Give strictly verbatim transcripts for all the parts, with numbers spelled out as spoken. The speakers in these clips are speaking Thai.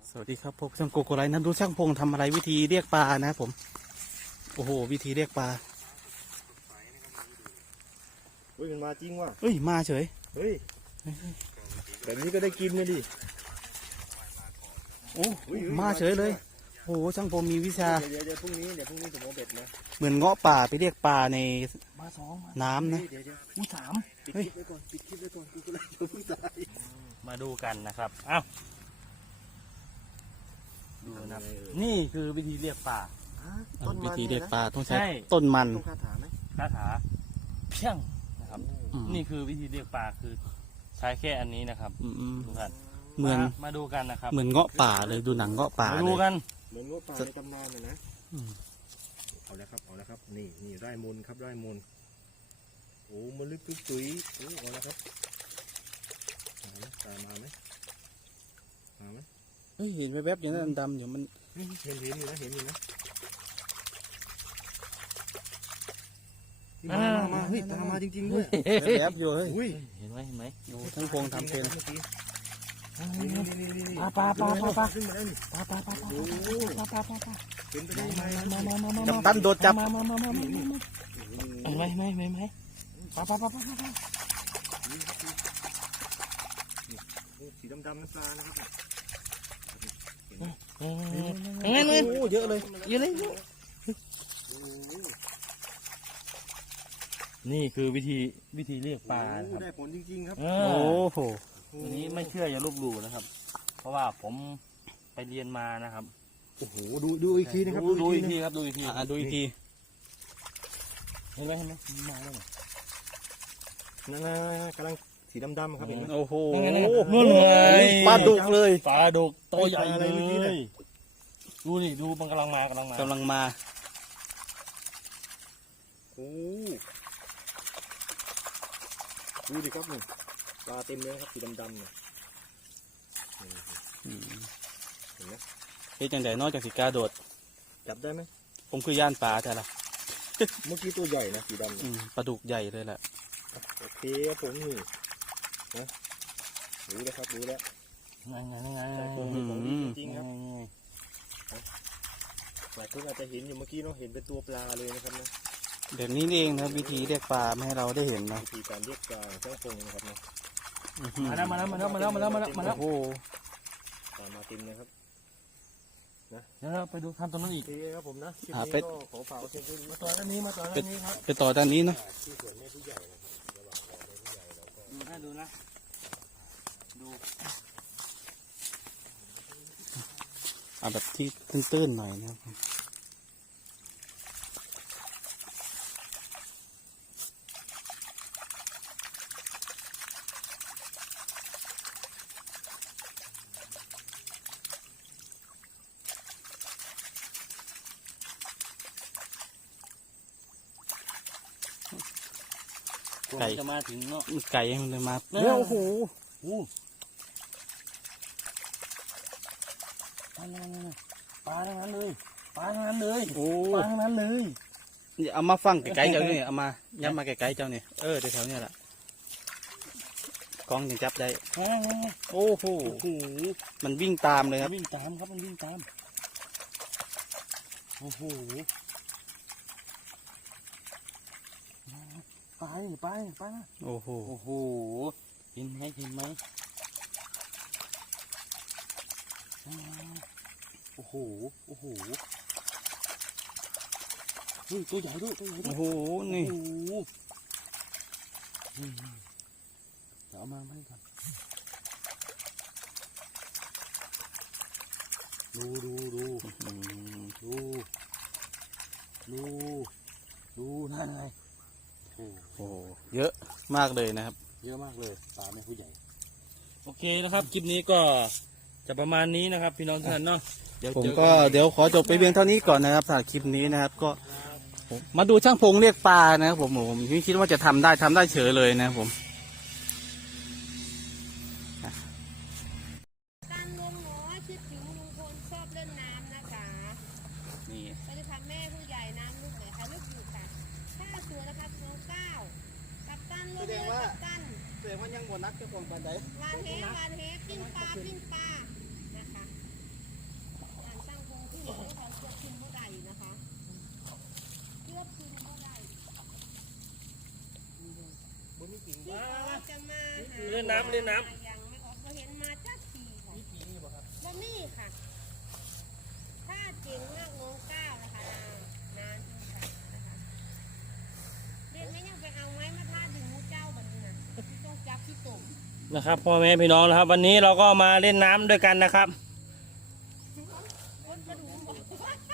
สวัสดีครับผมช่างโกโกไลนะดูช่างพงทำอะไรวิธีเรียกปลานะครับผมโอ้โหวิธีเรียกปลาเฮ้ยมันมาจริงว่ะเฮ้ยมาเฉยเฮ้ยแบบนี้ก็ได้กินเลยดิโอ้มาเฉยเลยโอ้โหช่างพงมีวิชาเดี๋ยวเดี๋ยวพรุ่งนี้เดี๋ยวพรุ่งนี้ผมเอาเบ็ดนะเหมือนเงาะป่าไปเรียกปลาในน้ำนะเดี๋ยวเดี๋ยวอู้สามปิดคลิปไว้ก่อนปิดคลิปไว้ก่อนกูก็เลยจะพึ่งตายมาดูกันนะครับอ้าวดูนะนี่คือวิธีเรียกปลาวิธีเรียกปลาต้องใช้ต้นมันต้องคาถาไหมคาถาเพียงนะครับนี่คือวิธีเรียกปลาคือใช้แค่อันนี้นะครับดูกันเหมือนมาดูกันนะครับเหมือนเงาะป่าเลยดูหนังเงาะป่ามาดูกันเหมือนเงาะป่าในตำนานเลยนะเอาแล้วครับเอาแล้วครับนี่นี่ไร่มนครับไร่มนโอ้มันลึกตุ๊กตุ้ยโอ้เอาแล้วครับตามมาไหมมาไหมเฮ้ยเห็นแวบๆอย่างนั้นดำๆอยู่มันเห็นเห็นอยู่นะเห็นอยู่นะมามาเฮ้ยตามมาจริงๆด้วยแวบๆอยู่เฮ้ยเห็นไหมเห็นไหมโอ้ทั้งพงทำเป็นปลาปลาปลาปลาปลาขึ้นมาแล้วนี่ปลาปลาปลาปลาปลาปลาปลาปลาเป็นไปได้ไหมมามามามาจับตั้นโดดจับมามามามามาเห็นไหมเห็นไหมเห็นไหมปลาปลาปลาปลาปลาสีดำๆน้ำปลานะครับเห็นไหมเยอะเลยเยอะเลยนี่คือวิธีวิธีเรียกปลาครับได้ผลจริงๆครับโอ้โหอันนี้ไม่เชื่ออย่าลบหลู่นะครับเพราะว่าผมไปเรียนมานะครับโอ้โหดูดูอีกทีนะครับดูอีกทีครับดูอีกทีอ่าดูอีกทีเห็นไหมเห็นไหมมาแล้วนั่นๆกำลังสีดำๆครับเห็นไหมโอ้โหนู่นเลยปลาดุกเลยปลาดุกตัวใหญ่เลยดูนี่ดูมันกำลังมากำลังมากำลังมาโอ้ดูดิครับนี่ปลาเต็มเลยครับสีดำๆเนี่ยเห็นไหมเฮ้ยจังใดนอกจากสีกาโดดจับได้ไหมผมคือย่านปลาแต่ละเมื่อกี้ตัวใหญ่นะสีดำปลาดุกใหญ่เลยแหละโอเคครับผมนี่นะรู้แล้วครับรู้แล้วไงไงไงจริงครับหลายคนอาจจะเห็นอยู่เมื่อกี้เนาะเห็นเป็นตัวปลาเลยนะครับนะแบบนี้เองนะวิธีเรียกปลาให้เราได้เห็นนะวิธีการเรียกปลาเจ้าพงนะครับนะมาแล้วมาแล้วมาแล้วมาแล้วมาแล้วมาแล้วมาแล้วโอ้ปลามาติมนะครับนะเดี๋ยวเราไปดูทำตรงนั้นอีกทีครับผมนะไปขอฝากเอาเชิญมาต่อด้านนี้มาต่อด้านนี้ครับไปต่อด้านนี้นะดูนะดูนะดูเอาแบบที่ตื้นๆหน่อยนะครับไก่จะมาถึงเนาะไก่มันเลยมาโอ้โหปลาทั้งนั้นเลยปลาทั้งนั้นเลยโอ้ปลาทั้งนั้นเลยเอามาฟังไก่เจ้าเนี่ยเอามาย้ำมาไก่เจ้าเนี่ยเออแถวๆเนี่ยแหละกล้องยังจับได้โอ้โหมันวิ่งตามเลยครับวิ่งตามครับมันวิ่งตามโอ้โหไปไปไปโอ้โหโอ้โหเห็นไหมเห็นไหมโอ้โหโอ้โหนี่ตัวใหญ่ด้วยตัวใหญ่ด้วยโอ้โหนี่เดี๋ยวเอามาให้ก่อนดูดูดูดูดูดูนั่นไงโอ้โหเยอะมากเลยนะครับเยอะมากเลยปลาแม่ผู้ใหญ่โอเคนะครับคลิปนี้ก็จะประมาณนี้นะครับพี่น้องทุกท่านเนาะผมก็เดี๋ยวขอจบไปเพียงเท่านี้ก่อนนะครับสำหรับคลิปนี้นะครับก็มาดูช่างพงเรียกปลานะครับผมผมไม่คิดว่าจะทำได้ทำได้เฉยเลยนะครับผมตั้งวงหมอคิดถึงลุงพลชอบเล่นน้ำนะคะนี่เราจะทำแม่ผู้ใหญ่น้ำลึกไหนคะลึกอยู่ค่ะค่าตัวนะคะน้องเก้ากับตั้นลงเลยกับตั้นแสดงว่ายังบนนักเจ้าของปลาใดวานเฮวานเฮปิ้งปลาปิ้งปลานะคะเล่นน้ยังไม่ออกมาเห็นมาจักทีค่ะำนี่ปีนี้บ่ครับบะมี่ค่ะ ถ้าเจ๋งมากน้องก้าวนะคะนานจริงค่ะนะคะเด็กไม่ยังไปเอาไม้มาพาดดึงมูเจ้าแบบนี้นะที่ต้องจับที่ตุ่มนะครับพ่อแม่พี่น้องนะครับ วันนี้เราก็มาเล่นน้ำด้วยกันนะครับคนกระดูกบอก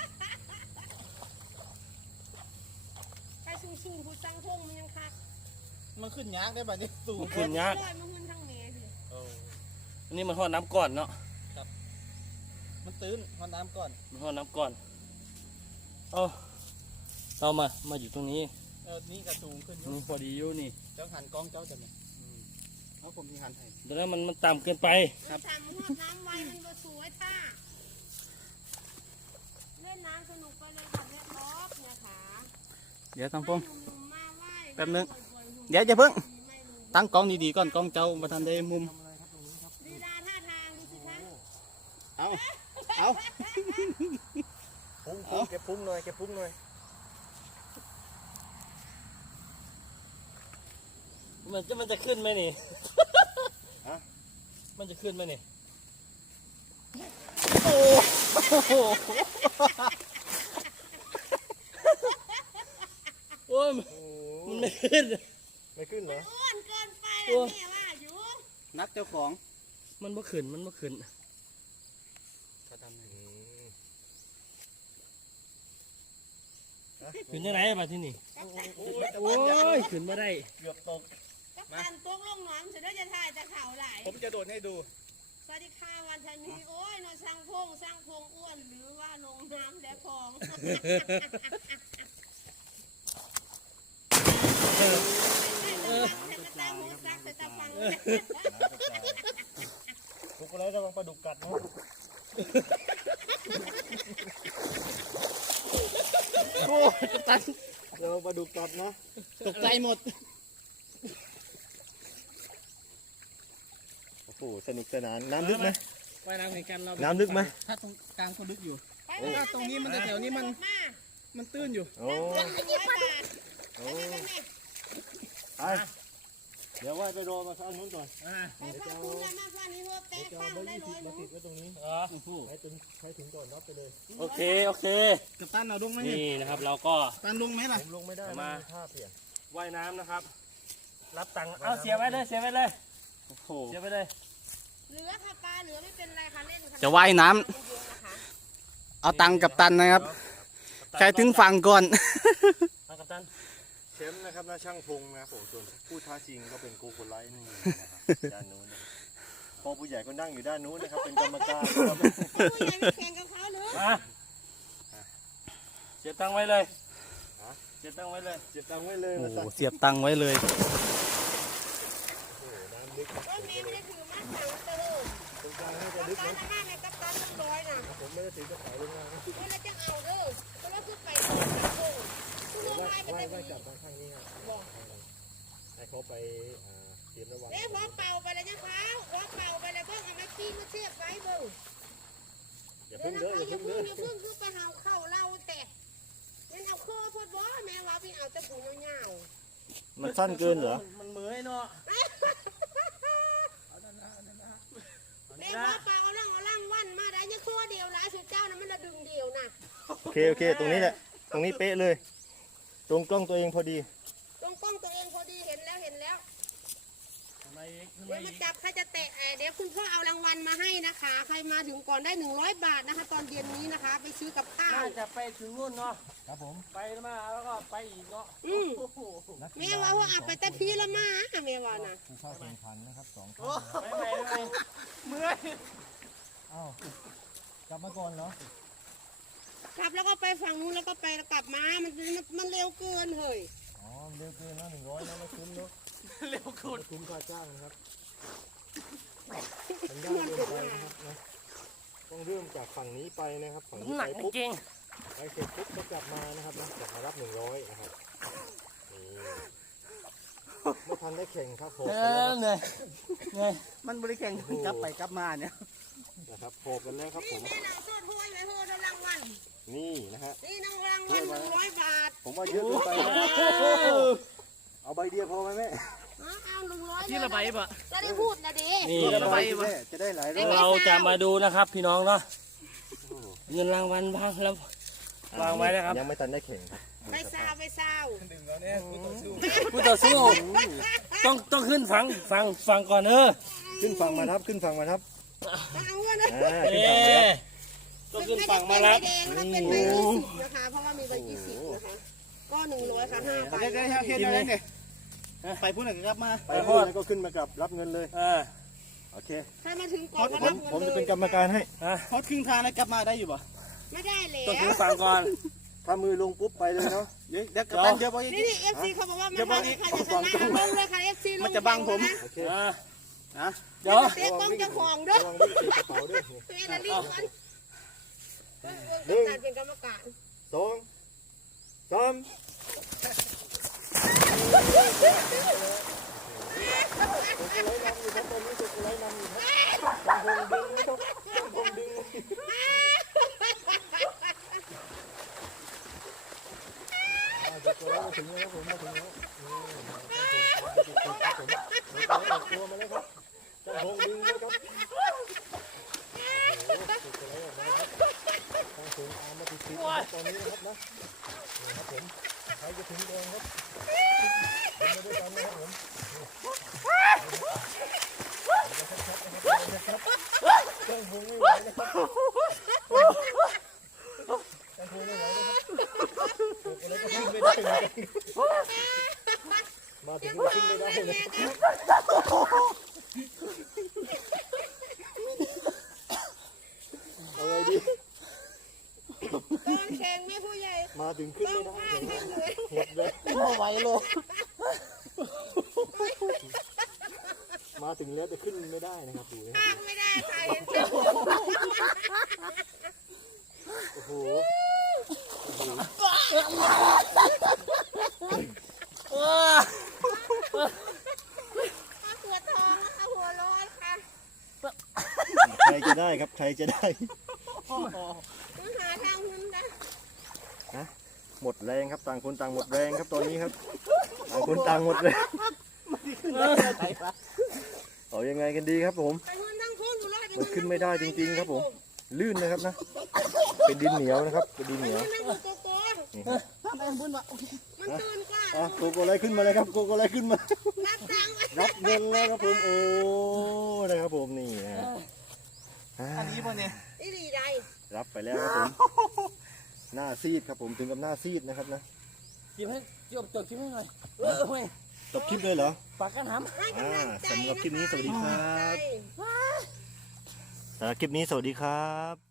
ไปสูงๆผู้สังพงมันยังคักมันขึ้นยากได้ป่ะนี่สูงขึ้นยากลอยมาหุ่นทั้งเมย์สิอันนี้มันทอดน้ำก่อนเนาะมันตื้นมันน้ำก่อนมันทอดน้ำก่อนเอาเรามามาอยู่ตรงนี้เออนี่ก็สูงขึ้นนี่พอดีอยู่นี่เจ้าหันกล้องเจ้าจะเนี่ยเอาผมมีหันให้เดี๋ยวนั้นมันมันต่ำเกินไปมันทำหอดน้ำไว้มันก็สวยท่าเล่นน้ำสนุกไปเลยค่ะแม่ท็อปเนี่ยค่ะเดี๋ยวทางพงให้หนุ่มๆมาไหว้แป๊บนึงบ่อยๆหุ่นเดี๋ยวจะเพิ่งไม่รู้ตั้งกล้องดีๆก่อนกล้องเจ้ามาทันได้มุมลีลาท่าทางดูสิคะเอาเอาพุงพุงเก็บพุงหน่อยเก็บพุงหน่อยมันจะมันจะขึ้นไหมนี่ มันจะขึ้นไหมนี่โอ้โหโอ้ยโอ้มันไม่ขึ้นไม่ขึ้นเหรออ้วนเกินไปโอ้อะแม่ว่าอยู่นัดเจ้าของมันบ่ขึ้นมันบ่ขึ้นเขาทำไงอืมขึ้นยังไงบัดที่นี่กัปตันโอ้ยขึ้นมาได้เกือบตกกัปตันตกลงหนอนเสร็จแล้วจะถ่ายจะเข่าไหลผมจะโดดให้ดูสวัสดีค่ะวันทันนี้โอ้ยนอนสร้างพงสร้างพงอ้วนหรือว่าลงน้ำแดดพองแต่ตาหูซักแต่ตาฟังทุกคนแล้วระวังปลาดุกกัดนะโอ้ยกัปตันระวังปลาดุกกัดนะตกใจหมดโอ้โหสนุกสนานน้ำลึกไหมว่ายน้ำแข่งกันเราน้ำลึกไหมถ้าตรงกลางก็ลึกอยู่ไปเลยตรงนี้มันแถวๆนี้มัน มันตื้นอยู่โอ้ร้อยบาทโอ้ไปไปไปเดี๋ยวว่ายไปรอมาทางนู้นก่อนไปฟังคุณกันมากว่านี้เถอะแตะฟังได้ร้อยหมานึ่ติงดไว้ตรงนี้อ๋อใช้ถึงใช้ถึงก่อนรับไปเลยโอเคโอเคกัปตันเอาลงไหมเนี่ยนี่นะครับเราก็กัปตันลงไหมล่ะผมลงไม่ได้เอามาท่าเปลี่ยนว่ายน้ำนะครับ รับตังค์เอาเสียไว้เลยเสียไว้เลยโอ้โหเสียไว้เลยเหลือค่ะปลาเหลือไม่เป็นไรค่ะเล่นค่ะจะว่ายน้ำ เอาตังค์กัปตันนะครับ ใครถึงฝั่งก่อนเอากัปตันเชมป์นะครับหน้าช่างพงนะครับผมส่วนผู้ท้าชิงก็เป็นโกโกไลท์นี่นะครับด้านนู้นนะพอผู้ใหญ่ก็นั่งอยู่ด้านนู้นนะครับเป็นกรรมการนะครับผู้ใหญ่ไม่แข่งกับเขาเนอะมาเสียตังค์ไว้เลยเสียตังค์ไว้เลยเจ็บตังค์ไว้เลยโอ้นะโหจ๊ะเสียบตังค์ไว้เลยโอ้โหน้ำลึกโอ้ยแม่ไม่ได้ถือมาสั่งเตอร์ตรงกลางน่าจะกัลึปกตันนะหน้าแม่กัปตันต้องร้อยน่ะผมไม่ได้ถือกระเป๋าลงมานะเวลาจะเอาเด้อก็แล้วคือไปสั่งพงคุณลงว่าไม้ก็ว่าได้ว่าดีจับมาข้างนี้ครับบอกให้เขาไปอ่าเตรียมระวังเอ๊ะพอเป่าไปแล้วยังเขาพอเป่าไปแล้วเพิ่งเอาไม้ขี้มาเสียบไว้เบิ่งอย่าเดี๋ยเพิ่วงนะเด้อคะอย่าอย่าเพิ่งเพิ่เด้องอย่าเพิ่งคือไปหาเข้าเล่าแต่งั้นเอาเครือพูดบ่แม่ว่าพี่เอาแต่ผูเงามันสั้นเกินเหรอมันเหมื่อยเนาะแม่ว่าเปล่าเอาล่างเอาล่างวันมาได้ยังครัวเดียวละสุดเจ้านะมันระดึงเดียวนะโอเคโอเคตรงนี้แหละตรงนี้เป๊ะเลย ตรงกล้องตัวเองพอดีตรงกล้องตัวเองพอดีเห็นแล้วเห็นแล้วทำไมทำไมเดี๋ยวมาจับใครจะแตะเอ่อเดี๋ยวคุณพ่อเอารางวัลมาให้นะคะ ใครมาถึงก่อนได้หนึ่งร้อยบาทนะคะ ตอนเย็นนี้นะคะ ไปซื้อกับข้าวน่าจะไปถึงนู่นเนาะครับผมไปมาแล้วก็ไปอีกเนาะอืมโอ้โหแม่ว่าว่าเอาไปแต่พี่ละมาแม่ว่านะผู้เข้าแข่งขันนะครับสองท่านไม่ไม่ไม่เมื่อยอ้าวกลับมาก่อนเหรอกลับแล้วก็ไปฝั่งนู้นแล้วก็ไปแล้วกลับมามันมันมันเร็วเกินเฮ้ยอ๋อเร็วเกินนะหนึ่งร้อยนะไม่คุ้มเนาะเร็วขุดไม่คุ้มค่าจ้างนะครับมันยากเกินไปนะครับนะต้องเริ่มจากฝั่งนี้ไปนะครับฝั่งนี้หนัไปกปุ๊บจริงไปเสร็จปุ๊บก็กลับมานะครับนะกลับมารับหนึ่งร้อยนะครับนี่ไม่ทันได้แข่งครับผมเออเหนื่อยเหนื่อยมันบริแข่งกลับไปกลับมาเนี่ยนะครับโผกันแล้วครับผนี่มแม่นางโซดห้วยไว้โหดรางวัลนี่นะฮะนี่นางรางวัลหนึ่งร้อยบาทผมว่าเยอะเกินไปนะเอาใบเดียวพอไหมแม่เอาเอาเอาหนึ่งร้อยที่ระบายปะจะได้พูดนะเด้นี่ระบายจะได้หลายรอบเราจะมาดูนะครับพี่น้องเนาะเงินรางวัลวางแล้ววางไว้นะครับยังไม่ทันได้แข่งครับไม่เศร้าไม่เศร้าผู้ต่อสู้ต้องต้องขึ้นฟังฟังฟังก่อนเออขึ้นฝั่งมาทับขึ้นฝั่งมาทับเอาเงินนะอ่าเอขึ้นฝั่งมา้ทับต้องขึ้นฟังมาแล้วเป็นใบแดงนะคะเป็นใบยี่สิบนะคะ เพราะว่ามีใบยี่สิบนะคะก็หนึ่งร้อยค่ะห้าใบเดี๋ยวเดี๋ยวเฮ็ดอะไรเนี่ยไปพูดหน่อยครับมาไปพูดแล้วก็ขึ้นมากับรับเงินเลยเออโอเคถ้ามาถึงก่อนก็ผรัมบเงินผมจะเลเป็ยนกรรมการให้ฮะพอดครึ่งทางแล้วกลับมาได้อยู่ป่ะไม่ได้แล้ต้องขึ้นวฟังก่อนถ้ามือลงปุ๊บไปเลยเนาะเดี๋ยวเดี๋ยวกลับบ้านเดี๋ยวบอกอีกนี่นี่เอฟซีเขาบอกว่ามันมาเลยค่ะจะชนะลงเลยค่ะเอฟซีลงมันจะบังผมโอเคอ่ะนะเดี๋ยวเตะกล้องเจ้าของด้วยระวังวิ่งเตะกระเป๋าด้วยเวลาลีกมันเบิ่งการเป็นกรรมการสองสามถึงแล้วผมมาถึงแล้วตัวมาแล้วครับจะหงดึงนะครับโอ้โหสุดแล้วออกมาครับทางถึงอาร์มมาติดติดตอนนี้นะครับนะนะครับผมใครจะถึงแดงครับมาด้วยกันนะครับผมจังหงไม่ไหวนะครับจังหงไม่ไหวนะครับอะไรก็ขึ้นไม่ได้เลยมาถึงก็ขึ้นไม่ได้เลยเอาไงดีตอนแข่งแม่ผู้ใหญ่มาถึงขึ้นต้อไม่งได้พาเลยให้เหนื่อยหมดเลยไม่ไหวเลยมาถึงแล้วแต่ขึ้นไม่ได้นะครับดูนะคพารับไม่ได้ค่ะโอ้โหหัวทองนะคะหัวร้อนค่ะใครจะได้ครับใครจะได้ต้องหาทางหุ้นนะหมดแรงครับต่างคนต่างหมดแรงครับตอนนี้ครับต่างคนต่างหมดแรงเอายังไงกันดีครับผมไปหุ้นทั้งหุ้นอยู่รอดมันขึ้นไม่ได้จริงๆครับผมลื่นนะครับนะเป็นดินเหนียวนะครับเป็นดินเหนียวนั่งอยู่ตัวโกนนี่ครับมันตื่นกว่าอ่ะโกโก้ไลขึ้นมาเลยครับโกโก้ไลขึ้นมารับตังค์รับเงินแล้วครับผมโอ้นะครับผมนี่นะอ่าอันนี้ป่ะเนี่ยอีหลีใดรับไปแล้วครับผมหน้าซีดครับผมถึงกับหน้าซีดนะครับนะจิบให้จบจบคลิปให้หน่อยเออเฮ้ยจบคลิปเลยเหรอปากกันหให้อ่ากำลังใจสำหรับคลิปนี้สวัสดีครับให้กำลังใจสำหรับคลิปนี้สวัสดีครับ